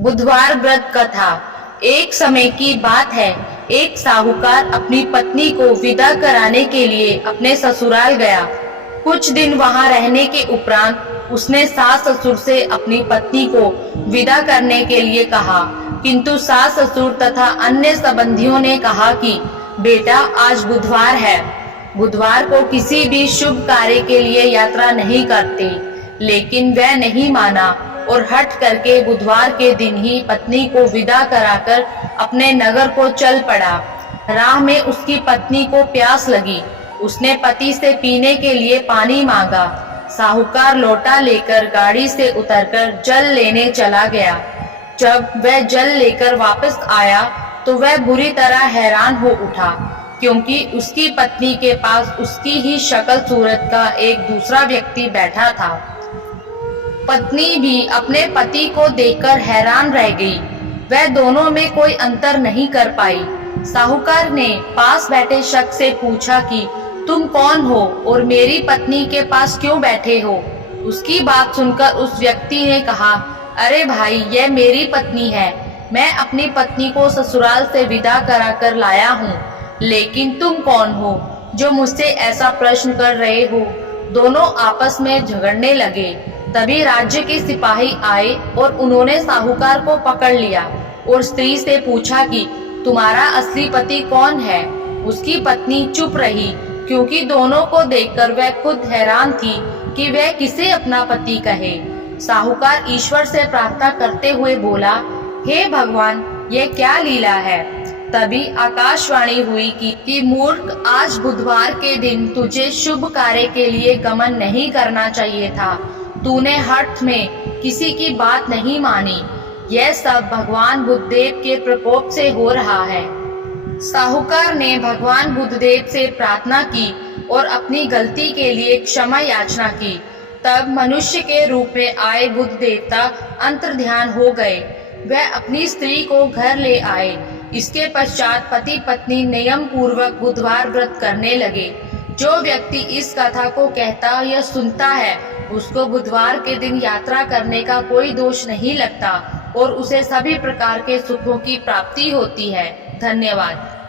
बुधवार व्रत कथा। एक समय की बात है, एक साहूकार अपनी पत्नी को विदा कराने के लिए अपने ससुराल गया। कुछ दिन वहां रहने के उपरांत उसने सास ससुर से अपनी पत्नी को विदा करने के लिए कहा, किंतु सास ससुर तथा अन्य संबंधियों ने कहा कि बेटा, आज बुधवार है, बुधवार को किसी भी शुभ कार्य के लिए यात्रा नहीं करते। लेकिन वह नहीं माना और हट करके बुधवार के दिन ही पत्नी को विदा कराकर अपने नगर को चल पड़ा। राह में उसकी पत्नी को प्यास लगी। उसने पति से पीने के लिए पानी मांगा। साहूकार लोटा लेकर गाड़ी से उतरकर जल लेने चला गया। जब वह जल लेकर वापस आया तो वह बुरी तरह हैरान हो उठा, क्योंकि उसकी पत्नी के पास उसकी ही शक्ल सूरत का एक दूसरा व्यक्ति बैठा था। पत्नी भी अपने पति को देखकर हैरान रह गई। वह दोनों में कोई अंतर नहीं कर पाई। साहूकार ने पास बैठे शख्स से पूछा कि तुम कौन हो और मेरी पत्नी के पास क्यों बैठे हो। उसकी बात सुनकर उस व्यक्ति ने कहा, अरे भाई, यह मेरी पत्नी है। मैं अपनी पत्नी को ससुराल से विदा कराकर लाया हूँ, लेकिन तुम कौन हो जो मुझसे ऐसा प्रश्न कर रहे हो। दोनों आपस में झगड़ने लगे। तभी राज्य के सिपाही आए और उन्होंने साहूकार को पकड़ लिया और स्त्री से पूछा कि तुम्हारा असली पति कौन है। उसकी पत्नी चुप रही, क्योंकि दोनों को देखकर वह खुद हैरान थी कि वह किसे अपना पति कहे। साहूकार ईश्वर से प्रार्थना करते हुए बोला, हे भगवान, यह क्या लीला है। तभी आकाशवाणी हुई कि मूर्ख, आज बुधवार के दिन तुझे शुभ कार्य के लिए गमन नहीं करना चाहिए था। तूने हठ में किसी की बात नहीं मानी। यह सब भगवान बुद्धदेव के प्रकोप से हो रहा है। साहूकार ने भगवान बुद्धदेव से प्रार्थना की और अपनी गलती के लिए क्षमा याचना की। तब मनुष्य के रूप में आए बुद्ध देवता अंतर्ध्यान हो गए। वह अपनी स्त्री को घर ले आए। इसके पश्चात पति पत्नी नियम पूर्वक बुधवार व्रत करने लगे। जो व्यक्ति इस कथा को कहता या सुनता है, उसको बुधवार के दिन यात्रा करने का कोई दोष नहीं लगता और उसे सभी प्रकार के सुखों की प्राप्ति होती है। धन्यवाद।